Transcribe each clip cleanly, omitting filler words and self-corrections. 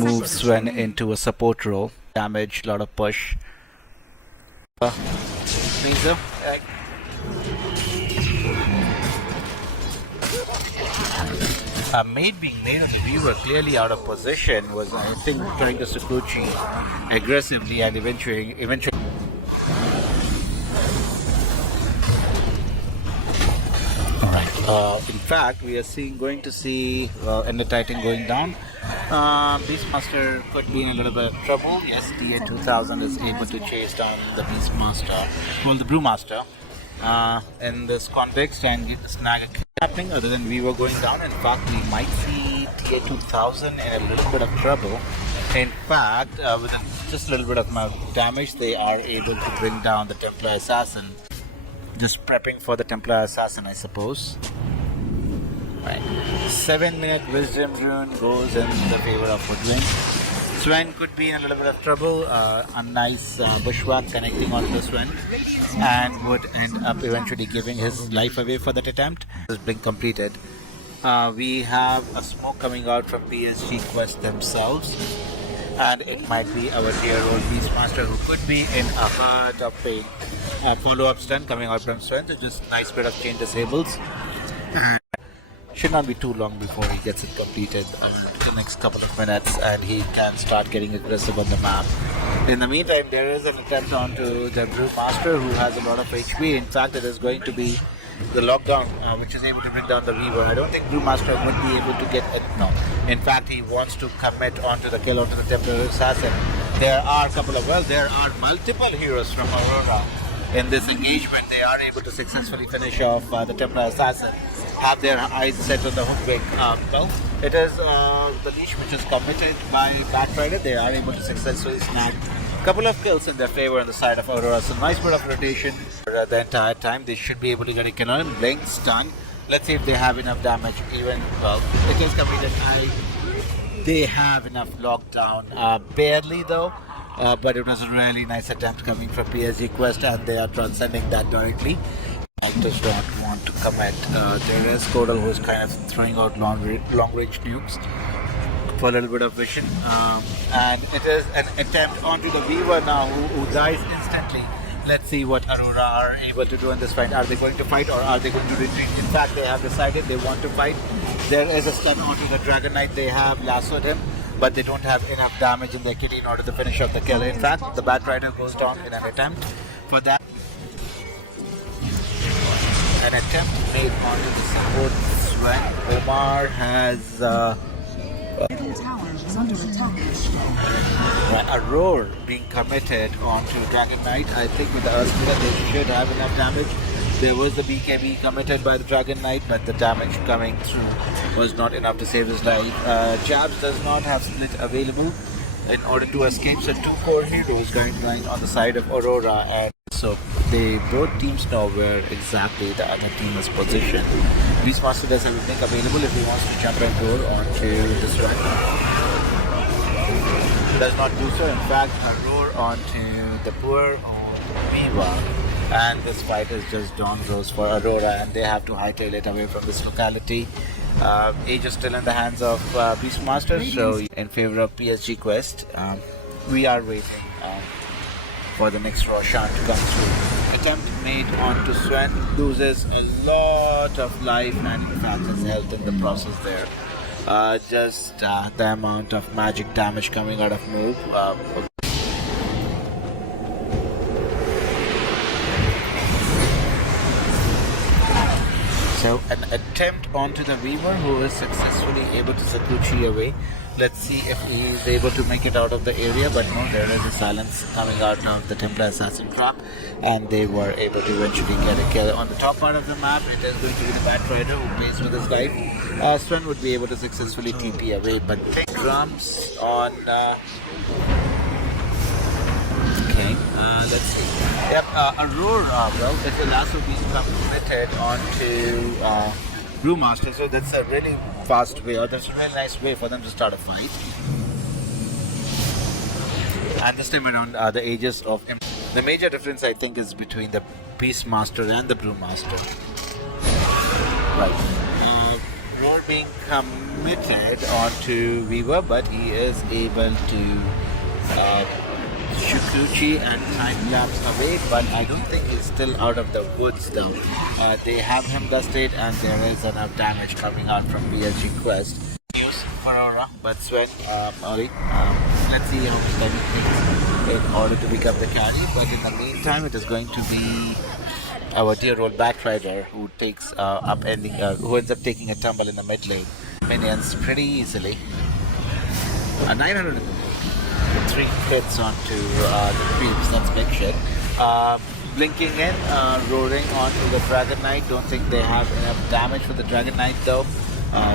move Sven into a support role. Damage, a lot of push. Freezer. Mate being made on the viewer clearly out of position was, I think, trying to Sakuchi aggressively and eventually. Alright. In fact, we are going to see Ender Titan going down. Beastmaster could be in a little bit of trouble. Yes, TA2000 is able to chase down the Beastmaster, well, the Brewmaster, in this context and snag a kill happening other than we were going down. In fact, we might see TA2000 in a little bit of trouble. In fact, with just a little bit of damage, they are able to bring down the Templar Assassin. Just prepping for the Templar Assassin, I suppose. Right. 7-minute Wisdom Rune goes in the favor of Woodwind. Sven could be in a little bit of trouble. A nice bushwhack connecting onto the Sven and would end up eventually giving his life away for that attempt. This has been completed. We have a smoke coming out from PSG Quest themselves, and it might be our dear old Beastmaster who could be in a heart of pain. Follow-up stun coming out from Sven, so just nice bit of chain disables. Should not be too long before he gets it completed, the next couple of minutes, and he can start getting aggressive on the map. In the meantime, there is an attempt onto the Brewmaster who has a lot of HP. In fact, it is going to be the lockdown which is able to bring down the Weaver. I don't think Brewmaster would be able to get it. No. In fact, he wants to commit onto the kill onto the Templar Assassin. There are multiple heroes from Aurora in this engagement. They are able to successfully finish off the Templar Assassin, have their eyes set on the hook. Well, it is the leash which is committed by Batrider. They are able to successfully snag a couple of kills in their favor on the side of Aurora. So nice bit of rotation the entire time. They should be able to get a kill on him. Blink, stun. Let's see if they have enough damage. Even, well, the case completed. They have enough lockdown. Barely though. But it was a really nice attempt coming from PSG Quest, and they are transcending that directly. I just don't want to commit. There is Kodal who's kind of throwing out long-range nukes for a little bit of vision. And it is an attempt onto the Weaver now who dies instantly. Let's see what Aurora are able to do in this fight. Are they going to fight or are they going to retreat? In fact, they have decided they want to fight. There is a stun onto the Dragon Knight. They have lassoed him, but they don't have enough damage in their kitty in order to finish off the kill. In fact, the Batrider goes down in an attempt for that. An attempt made onto the support Sven. Omar has a roar being committed onto Dragon Knight. I think with the Earthspeeder they should have enough damage. There was the BKB committed by the Dragon Knight, but the damage coming through was not enough to save his life. Jabs does not have split available in order to escape, so two core heroes going on the side of Aurora, and so both teams know where exactly the other team is positioned. Beastmaster does have everything available if he wants to jump and roar onto this one. Does not do so. In fact, a roar onto the poor Viva, and this fight is just dawn rose for Aurora, and they have to hightail it away from this locality. Age is still in the hands of Beastmaster, so in favor of PSG Quest. We are waiting for the next Roshan to come through. Attempt made onto Sven, loses a lot of life and in fact his health in the process there. Just the amount of magic damage coming out of move. So an attempt onto the Weaver who is successfully able to Sakuchi away. Let's see if he is able to make it out of the area, but no, there is a silence coming out of the Templar Assassin trap, and they were able to eventually get a kill. On the top part of the map, it is going to be the Batrider who plays with his life. Sven would be able to successfully TP away, but drums on... Okay, let's see. Yep, Aurora, well, it's the lasso being committed onto Brewmaster, so that's a really fast way, or that's a really nice way for them to start a fight. And this time around, the ages of... The major difference, I think, is between the Beastmaster and the Brewmaster. Right. Roar being committed onto Weaver, but he is able to Shukuchi and time lapse away, but I don't think he's still out of the woods though. They have him dusted, and there is enough damage coming out from PSG Quest. News for Aurora, but Sven, early. Let's see how much time it takes in order to pick up the carry. But in the meantime, it is going to be our dear old Batrider who takes who ends up taking a tumble in the mid lane. Minions pretty easily. 903 hits onto the creeps, that's big shit. Blinking in, roaring onto the Dragon Knight. Don't think they have enough damage for the Dragon Knight though.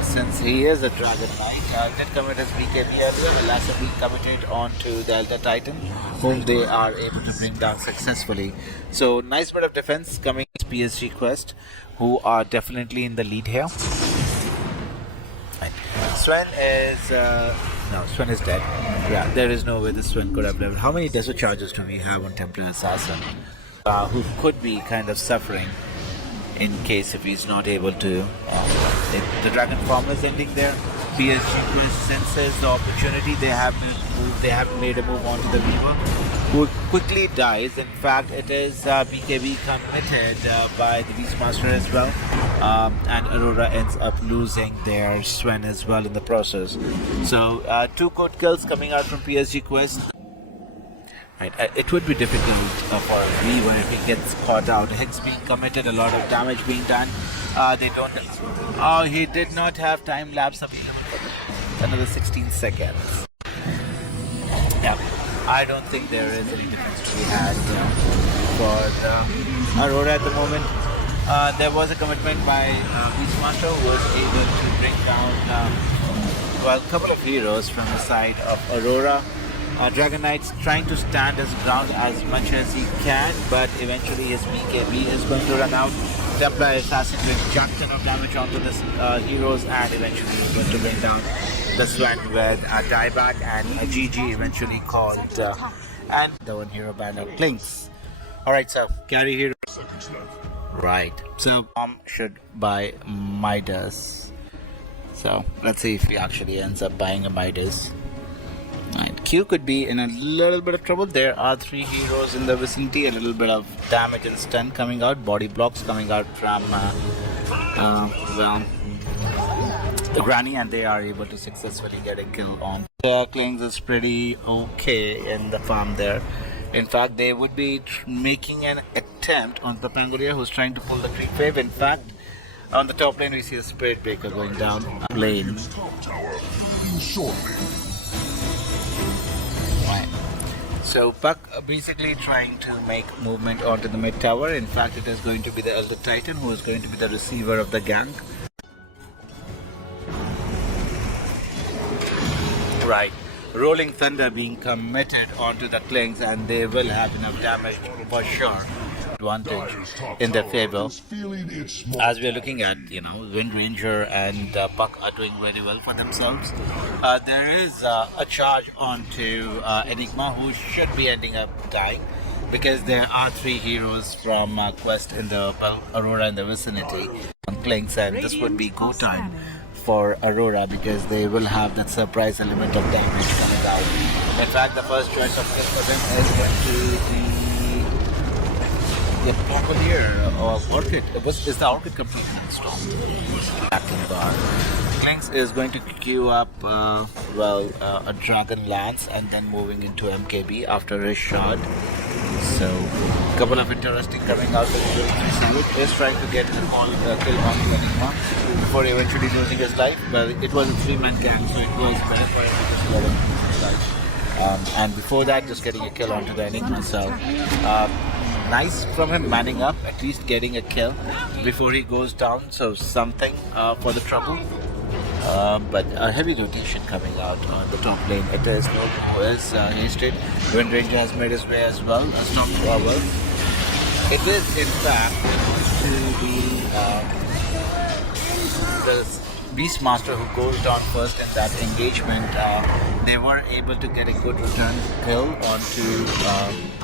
Since he is a Dragon Knight, did commit his BKB earlier, last week committed onto the Elder Titan, whom they are able to bring down successfully. So nice bit of defense coming to PSG Quest, who are definitely in the lead here. Right. Sven is no, Sven is dead. Yeah, there is no way the Sven could have lived. How many desert charges do we have on Templar Assassin? Who could be kind of suffering in case if he's not able to. If the Dragon Farm is ending there, PSG Quest senses the opportunity. They have made a move onto the Weaver, who quickly dies. In fact, it is BKB committed by the Beastmaster as well, and Aurora ends up losing their Sven as well in the process. So 2 good kills coming out from PSG Quest. Right, it would be difficult for Weaver if he gets caught out. Hits being committed, a lot of damage being done. They don't. Oh, he did not have time lapse available. Another 16 seconds. Yeah, I don't think there is any difference to be had for the Aurora at the moment. There was a commitment by Beastmaster, who was able to bring down a couple of heroes from the side of Aurora. Dragon Knight's trying to stand his ground as much as he can, but eventually his BKB is going to run out. Templar Assassin doing jack ton of damage onto the heroes, and eventually he's going to bring down the Sven with a dieback and a GG eventually called, and the one hero banner clinks. Alright, so carry hero. Right, so should buy Midas. So let's see if he actually ends up buying a Midas. Right. Q could be in a little bit of trouble. There are 3 heroes in the vicinity, a little bit of damage and stun coming out, body blocks coming out from the Granny, and they are able to successfully get a kill on. The Klings is pretty okay in the farm there. In fact, they would be making an attempt on the Pangolia, who's trying to pull the creep wave. In fact, on the top lane we see a Spirit Breaker going down lane. So Puck basically trying to make movement onto the mid tower. In fact, it is going to be the Elder Titan who is going to be the receiver of the gank. Right. Rolling Thunder being committed onto the Klings, and they will have enough damage for sure. Advantage in their favor. As we are looking at, Wind Ranger and Puck are doing very well for themselves. There is a charge onto Enigma, who should be ending up dying, because there are 3 heroes from Quest in the Aurora in the vicinity on Klings, and this would be go time for Aurora, because they will have that surprise element of damage coming out. In fact, the first choice of kill for them is going to be the Pokolier or Orchid. Is the Orchid completely installed? Captain Bar. Klings is going to queue up a Dragon Lance, and then moving into MKB after his shot. So a couple of interesting coming out. Which is trying to get a kill on Enigma before eventually losing his life. But it was a 3-man gang, so it was better for him to just let him lose his life. And before that, just getting a kill onto the Enigma. So nice from him manning up, at least getting a kill before he goes down. So something for the trouble. But a heavy rotation coming out on the top lane. It is no who is hasted. Wind Ranger has made his way as well. A Storm Power. It is in fact to be the Beastmaster who goes down first in that engagement. They were able to get a good return kill onto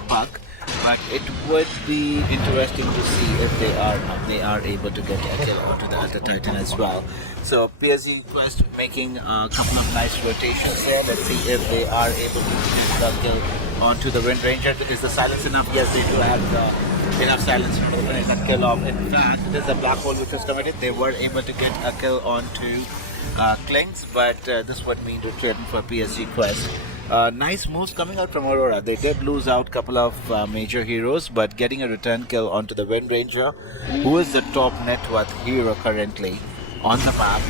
Puck. But it would be interesting to see if they are able to get a kill onto the Elder Titan as well. So PSG Quest making a couple of nice rotations here. Let's see if they are able to get the kill onto the Wind Ranger. Is the silence enough? Yes, they do have enough silence to finish that kill off. In fact, it is a black hole which was committed. They were able to get a kill onto Klings, but this would mean retreat for PSG Quest. Nice moves coming out from Aurora. They did lose out a couple of major heroes, but getting a return kill onto the Wind Ranger, who is the top net worth hero currently on the map,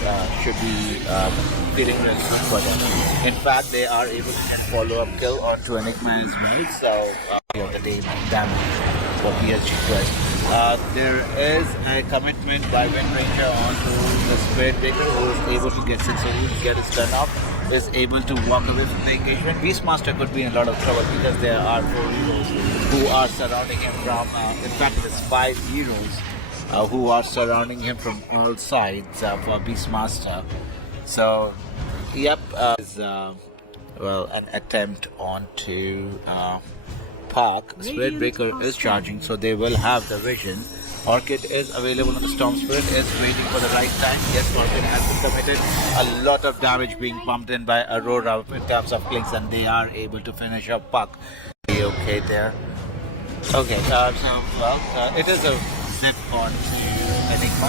should be feeling really good for them. In fact, they are able to get follow-up kill onto Enigma as well, so the damage for PSG Quest. There is a commitment by Wind Ranger onto the Spirit Breaker, who is able to get 6 to get his turn off, is able to walk away from the engagement. Beastmaster could be in a lot of trouble because there are 4 heroes who are surrounding him from, in fact there's 5 heroes who are surrounding him from all sides for Beastmaster. So, yep, is well, an attempt onto Park. Spirit Breaker is charging, so they will have the vision. Orchid is available on the Storm Spirit, is waiting for the right time. Yes, Orchid has been committed. A lot of damage being pumped in by Aurora in terms of clicks, and they are able to finish up Puck. Okay there. Okay, it is a zip on Enigma,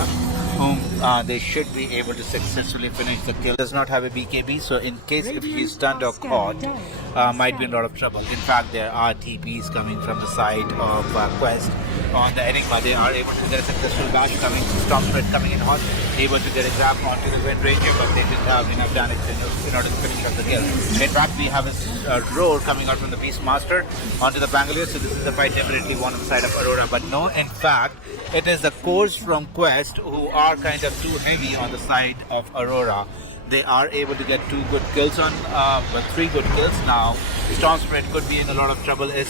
whom they should be able to successfully finish the kill. Does not have a BKB, so in case if he's stunned or caught, might be in a lot of trouble. In fact, there are TPs coming from the side of Quest on the Enigma. They are able to get a successful bash coming, Storm Spirit coming in hot, able to get a grab onto the Wind Ranger, but they didn't have enough damage in order to finish up the kill. In fact, we have a roar coming out from the Beastmaster onto the Bangalore, so this is the fight definitely won on the side of Aurora. But no, in fact, it is the cores from Quest who are kind of too heavy on the side of Aurora. They are able to get 2 good kills on, 3 good kills now. Storm Spirit could be in a lot of trouble, is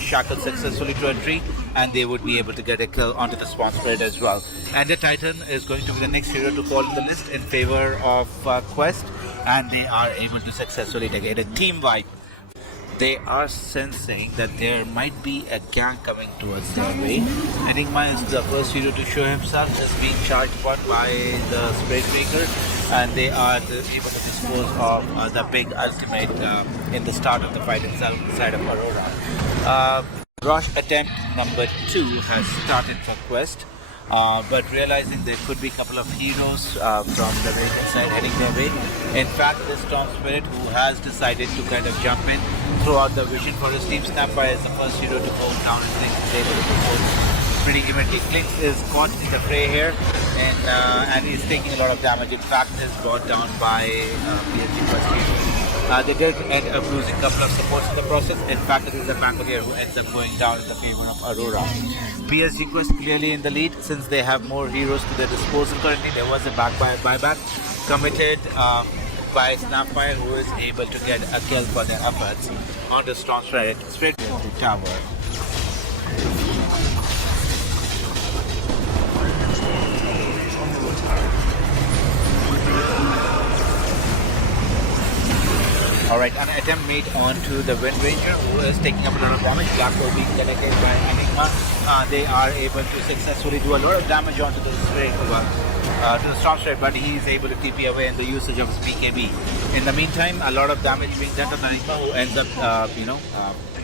shackled successfully to a tree, and they would be able to get a kill onto the Storm Spirit as well. And the Titan is going to be the next hero to fall in the list in favor of Quest, and they are able to successfully take it. A team wipe. They are sensing that there might be a gang coming towards their way. Enigma is the first hero to show himself, is being charged upon by the Spirit Breaker, and they are able to dispose of the big ultimate in the start of the fight itself inside of Aurora. Rush attempt number 2 has started for Quest. But realizing there could be a couple of heroes from the Radiant side heading their way. In fact, this Storm Spirit, who has decided to kind of jump in, throw out the vision for his team. Snapfire is the first hero to go down, and Klings is able to propose pretty immediately. Klings is caught in the fray here, and he's taking a lot of damage. In fact, is brought down by PSG first hero. They did end up losing a couple of supports in the process. In fact, it is the Bangalore who ends up going down in the favor of Aurora. PSG Quest clearly in the lead since they have more heroes to their disposal currently. There was a buyback committed by Snapfire, who is able to get a kill for their efforts on the Storm Spirit straight to tower. Alright, an attempt made onto the Wind Ranger, who is taking up a lot of damage. Black Hole being connected by Enigma. They are able to successfully do a lot of damage onto the Spirit, to the Storm Spirit, but he is able to TP away in the usage of his BKB. In the meantime, a lot of damage being done to Enigma, who ends up,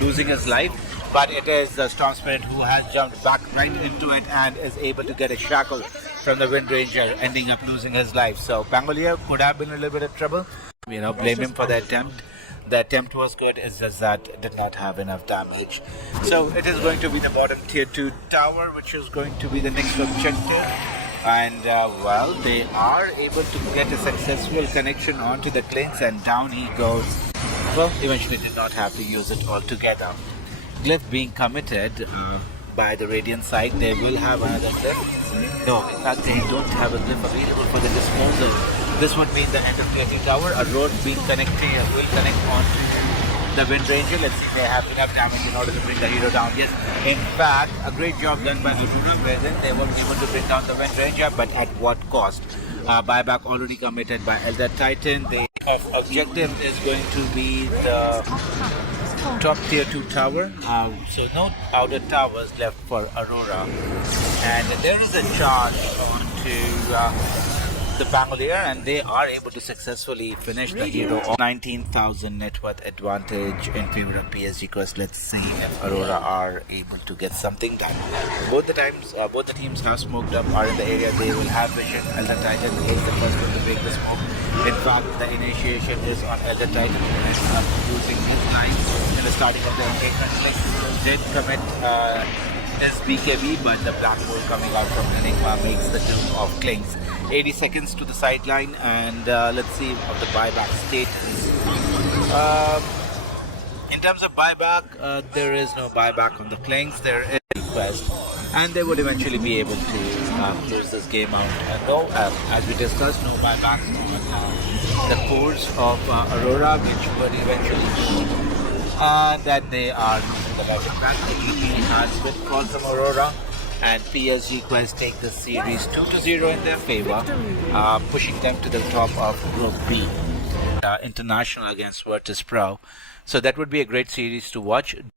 losing his life. But it is the Storm Spirit who has jumped back right into it and is able to get a shackle from the Wind Ranger, ending up losing his life. So Bangalore could have been in a little bit of trouble. Blame him for the attempt. The attempt was good, it's just that it did not have enough damage. So it is going to be the bottom tier 2 tower, which is going to be the next objective. And they are able to get a successful connection onto the Klings, and down he goes. Well, eventually did not have to use it altogether. Glyph being committed by the Radiant side. They will have another glyph. No, in fact they don't have a glyph available for the disposal. This would mean the end of tier 3 tower. A road being connected will connect onto the Wind Ranger. Let's see if they have enough damage in order to bring the hero down. Yes, in fact, a great job done by AURORA, where then they were able to bring down the Wind Ranger, but at what cost? Buyback already committed by Elder Titan. The objective is going to be the top tier 2 tower. So no outer towers left for AURORA. And there is a charge onto the Bangalore, and they are able to successfully finish the hero on 19,000 net worth advantage in favor of PSG Quest. Let's see if Aurora are able to get something done. Both the teams have smoked up, are in the area. They will have vision. Elder Titan is the first one to break the smoke. In fact, the initiation is on Elder Titan, who is using his lines in the starting of the engagement. Did commit his BKB, but the black hole coming out from Enigma makes the doom of Klings. 80 seconds to the sideline, and let's see of the buyback status. In terms of buyback, there is no buyback on the Klings. There is a request, and they would eventually be able to close this game out. No, as we discussed, no buybacks on the course of Aurora, which would eventually mean that they are losing the legend back. ATP has withdrawn from Aurora, and PSG Quest take the series 2-0 in their favor, pushing them to the top of Group B. International against Virtus Pro. So that would be a great series to watch.